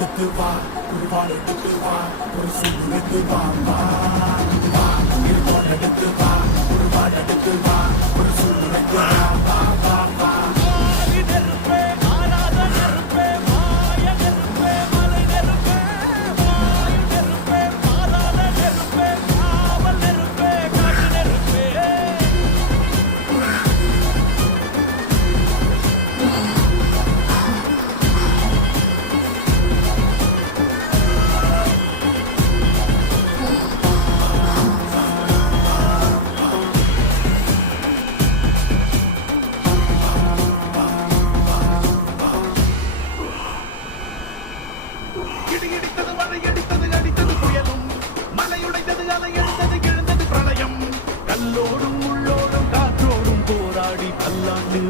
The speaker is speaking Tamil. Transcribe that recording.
எடுத்து வா ஒரு பால் எடுத்து வா ஒரு சூடு எடுத்து வா வா வா இருப்பால் எடுத்து வா ஒரு பால் எடுத்து வா ஒரு சூடு எடுத்து வா வா வா வா இடித்தது மழை அடித்தது அடித்தது புயலும் மலை உடைத்தது அலை எழுந்தது எழுந்தது பிரளயம் கல்லோடும் உள்ளோடும் காற்றோடும் போராடி பல்லாண்டு